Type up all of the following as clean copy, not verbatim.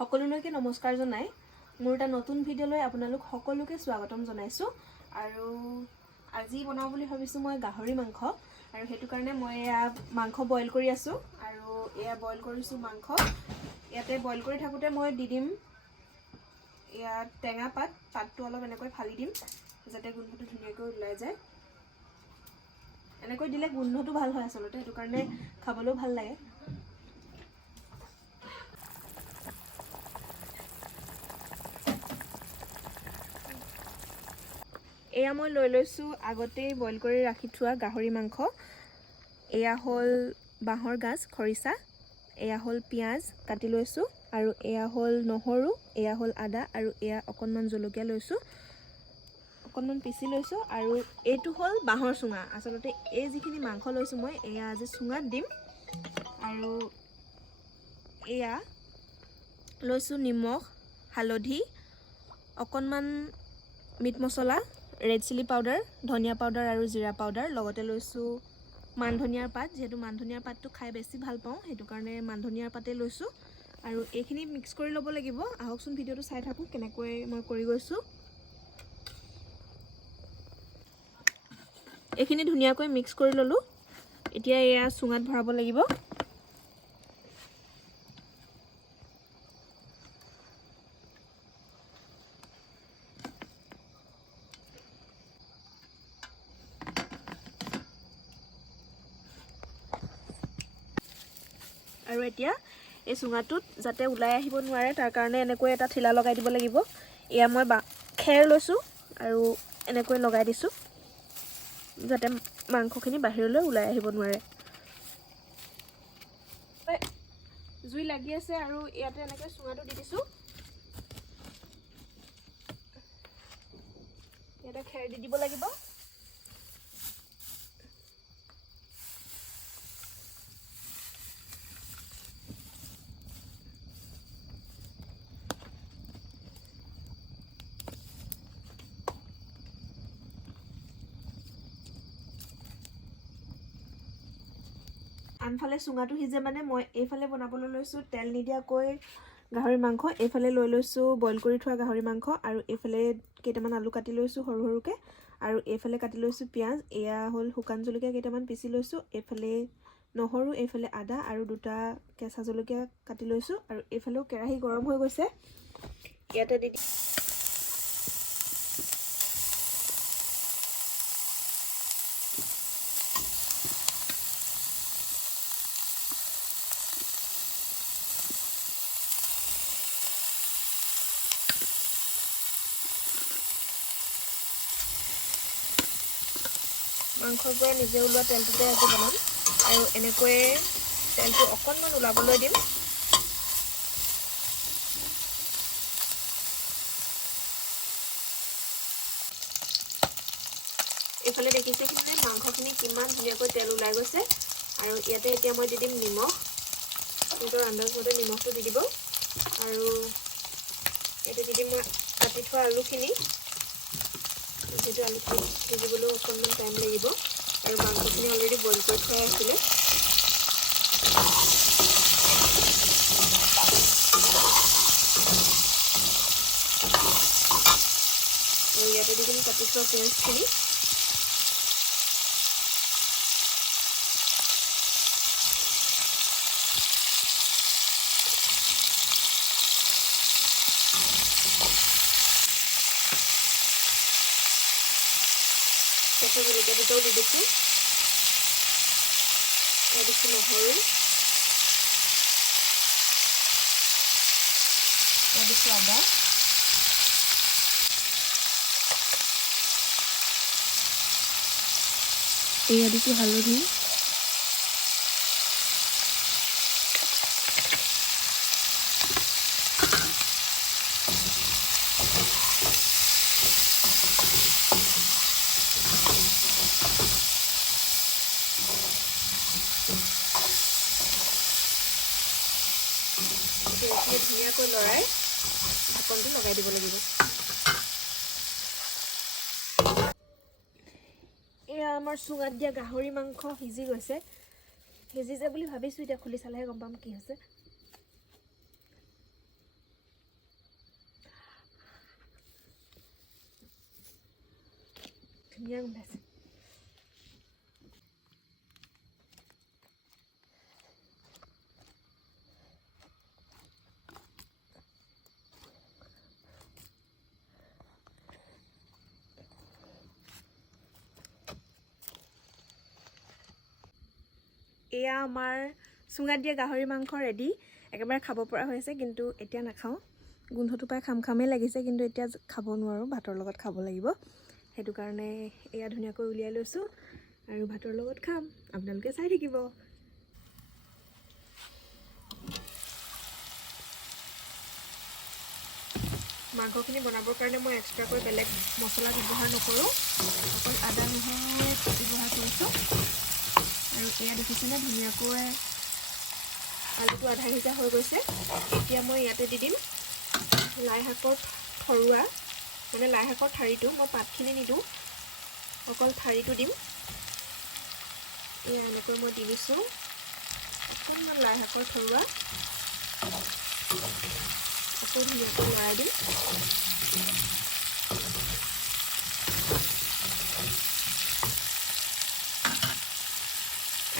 সকলোলৈকে নমস্কাৰ জনাই মোৰ এটা নতুন ভিডিঅ'লৈ আপোনালোক সকলোকে স্বাগতম জনাইছো আৰু আজি বনাও বুলি ভাবিছো মই গাহৰি মাংস আৰু হেতু কাৰণে মই মাংস বইল কৰি আছো আৰু এয়া বইল কৰিছো মাংস ইয়াতে বইল কৰি থাকোতে মই দি দিম ইয়া টেঙা পাতটো অলপ এনেকৈ ফালি দিম যাতে গোন্ধটো ধুনীয়াকৈ ওলাই যায় এনেকৈ দিলে গোন্ধটো ভাল হয় আসলতে হেতু কাৰণে খাবলৈও ভাল লাগে এয়া মই লৈ লৈছো আগতে বইল কৰি ৰাখি থোৱা গাহৰি মাংস এয়া হল বাহৰ গাজ খৰিচা এয়া হল পিয়াজ কাটি লৈছো আৰু এয়া হল নহৰু এয়া হল আদা আৰু এয়া অকনমান জলকীয়া লৈছো অকনমান পিছি লৈছো আৰু এটো হল বাহৰ চুঙা আসলতে এই যিখিনি মাংস লৈছো মই এয়া আজি চুঙাত দিম আৰু এয়া লৈছো নিমখ হালধি অকনমান মিট মছলা ৰেড চিলি পাউডাৰ ধনিয়া পাউডাৰ আৰু জিৰা পাউডাৰ লগতে লৈছো মান ধনিয়াৰ পাত যেহেতু মান ধনিয়াৰ পাতটো খাই বেছি ভাল পাওঁ হেতু কাৰণে মান ধনিয়াৰ পাতে লৈছো আৰু এইখিনি মিক্স কৰি ল'ব লাগিব আহকচোন ভিডিঅ'টো চাই থাকো কেনেকৈ মই কৰি গৈছো এইখিনি ধুনীয়াকৈ মিক্স কৰি ললো এতিয়া এয়া চুঙাত ভৰাব লাগিব আৰু এতিয়া এই চুঙাটোত যাতে ওলাই আহিব নোৱাৰে তাৰ কাৰণে এনেকৈ এটা ঠিলা লগাই দিব লাগিব এয়া মই খেৰ লৈছো আৰু এনেকৈ লগাই দিছো যাতে মাংসখিনি বাহিৰলৈ ওলাই আহিব নোৱাৰে জুই লাগি আছে আৰু ইয়াতে এনেকৈ চুঙাটো দি দিছো ইয়াতে খেৰ দি দিব লাগিব আনফালে চুঙাটো সিজে মানে মই এইফালে বনাবলৈ লৈছো তেল নিদিয়াকৈ গাহৰি মাংস এইফালে লৈ লৈছো বইল কৰি থোৱা গাহৰি মাংস আৰু এইফালে কেইটামান আলু কাটি লৈছো সৰু সৰুকে আৰু এইফালে কাটি লৈছো পিয়াজ এয়া হল শুকান জলকীয়া কেইটামান পিছি লৈছো এইফালে নহৰু এইফালে আদা আৰু দুটা কেঁচা জলকীয়া কাটি লৈছো আৰু এইফালেও কেৰাহী গৰম হৈ গৈছে ইয়াতে দি মাংসৰ পৰা নিজে ওলোৱা তেলটোতে আজি বনাম আৰু এনেকৈ তেলটো অকনমান ওলাবলৈ দিম এইফালে দেখিছে কি মাংসখিনি কিমান ধুনীয়াকৈ তেল ওলাই গৈছে আৰু ইয়াতে এতিয়া মই দি দিম নিমখ নিজৰ আন্দাজমতে নিমখটো দি দিব আৰু ইয়াতে দি দিম মই কাটি থোৱা আলুখিনি যেটো আলুখিনি সিজিবলৈ অকনমান টাইম লাগিব আৰু মাংসখিনি অলৰেডি বইল কৰি থোৱা আছিলে আৰু ইয়াতে দি দিম কাটি থোৱা পিঁয়াজখিনি কেঁচা জলকীয়া দুটাও দি দিছোঁ ইয়াত দিছোঁ নহৰু ইয়াত দিছোঁ আদা এয়া দিছোঁ হালধি ধুনীয়াকৈ লৰাই ঢাকনটো লগাই দিব লাগিব এয়া আমাৰ চুঙাত দিয়া গাহৰি মাংস সিজি গৈছে সিজিছে বুলি ভাবিছো এতিয়া খুলি চালেহে গম পাম কি হৈছে ধুনীয়া গোন্ধাইছে। এয়া আমাৰ চুঙাত দিয়া গাহৰি মাংস ৰেডি। একেবাৰে খাব পৰা হৈছে, কিন্তু এতিয়া নাখাওঁ। গোন্ধটো পাই খামেই লাগিছে, কিন্তু এতিয়া খাব নোৱাৰোঁ, ভাতৰ লগত খাব লাগিব। সেইটো কাৰণে এয়া ধুনীয়াকৈ উলিয়াই লৈছোঁ আৰু ভাতৰ লগত খাম। আপোনালোকে চাই থাকিব। মাংসখিনি বনাবৰ কাৰণে মই এক্সট্ৰাকৈ বেলেগ মছলা ব্যৱহাৰ নকৰোঁ, অকল আদা নহৰুৱে ব্যৱহাৰ কৰিছোঁ। আৰু এয়া দেখিছেনে ধুনীয়াকৈ আলুটো আধা সিজা হৈ গৈছে। এতিয়া মই ইয়াতে দি দিম লাই শাকৰ থৰুৱা, মানে লাই শাকৰ ঠাৰিটো। মই পাতখিনি নিদিওঁ, অকল ঠাৰিটো দিম। এয়া এনেকৈ মই দি দিছোঁ অকণমান লাই শাকৰ থৰুৱা। আকৌ ধুনীয়াকৈ লৰাই দিম।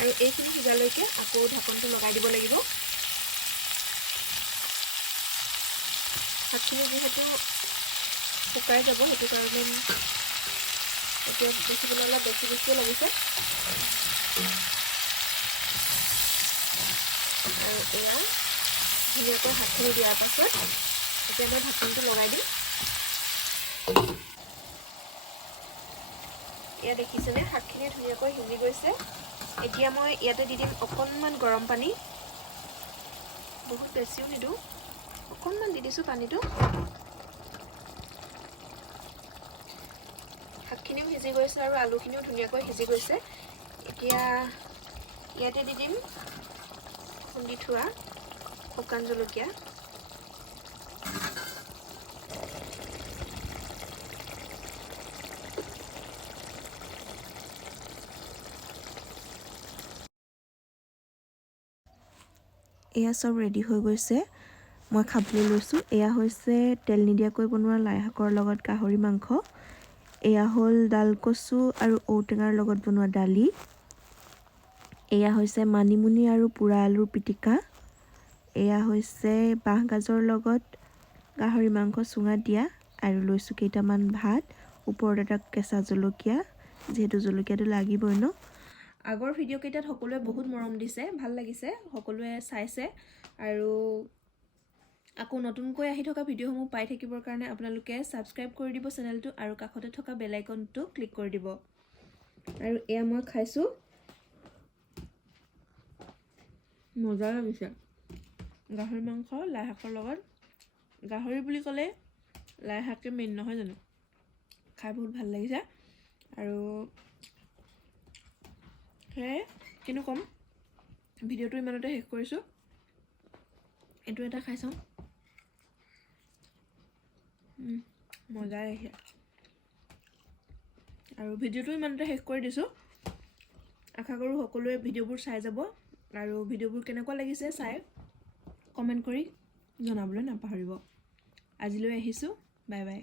আৰু এইখিনি সিজালৈকে আকৌ ঢাকনটো লগাই দিব লাগিব। শাকখিনি যিহেতু শুকাই যাব, সেইটো কাৰণে এতিয়া দেখিবলৈ অলপ বেছিয়ে লাগিছে। আৰু এয়া ধুনীয়াকৈ শাকখিনি দিয়াৰ পাছত এতিয়া মই ঢাকনটো লগাই দিম। এয়া দেখিছেনে শাকখিনি ধুনীয়াকৈ সিজি গৈছে। এতিয়া মই ইয়াতে দি দিম অকণমান গৰম পানী। বহুত বেছিও নিদিওঁ, অকণমান দি দিছোঁ পানীটো। শাকখিনিও সিজি গৈছে আৰু আলুখিনিও ধুনীয়াকৈ সিজি গৈছে। এতিয়া ইয়াতে দি দিম খুন্দি থোৱা শুকান জলকীয়া। এয়া চব ৰেডি হৈ গৈছে, মই খাবলৈ লৈছোঁ। এয়া হৈছে তেল নিদিয়াকৈ বনোৱা লাই শাকৰ লগত গাহৰি মাংস। এয়া হ'ল ডালকচু আৰু ঔটেঙাৰ লগত বনোৱা দালি। এয়া হৈছে মানিমুনি আৰু পোৰা আলুৰ পিটিকা। এয়া হৈছে বাঁহগাজৰ লগত গাহৰি মাংস চুঙাত দিয়া। আৰু লৈছোঁ কেইটামান ভাত, ওপৰত এটা কেঁচা জলকীয়া, যিহেতু জলকীয়াটো লাগিবই ন। আগৰ ভিডিঅ' কেইটাত সকলোৱে বহুত মৰম দিছে, ভাল লাগিছে, সকলোৱে চাইছে। আৰু আকৌ নতুনকৈ আহি থকা ভিডিঅ'সমূহ পাই থাকিবৰ কাৰণে আপোনালোকে ছাবস্ক্ৰাইব কৰি দিব চেনেলটো, আৰু কাষতে থকা বেল আইকনটো ক্লিক কৰি দিব। আৰু এয়া মই খাইছোঁ, মজা লাগিছে। গাহৰি মাংস লাই শাকৰ লগত। গাহৰি বুলি ক'লে লাই শাকে মেইন নহয় জানো? খাই বহুত ভাল লাগিছে। আৰু সেয়াই কিনো ক'ম, ভিডিঅ'টো ইমানতে শেষ কৰিছোঁ। এইটো এটা খাই চাওঁ, মজাই আহিছে। আৰু ভিডিঅ'টো ইমানতে শেষ কৰি দিছোঁ। আশা কৰোঁ সকলোৱে ভিডিঅ'বোৰ চাই যাব, আৰু ভিডিঅ'বোৰ কেনেকুৱা লাগিছে চাই কমেণ্ট কৰি জনাবলৈ নাপাহৰিব। আজিলৈ আহিছোঁ, বাই বাই।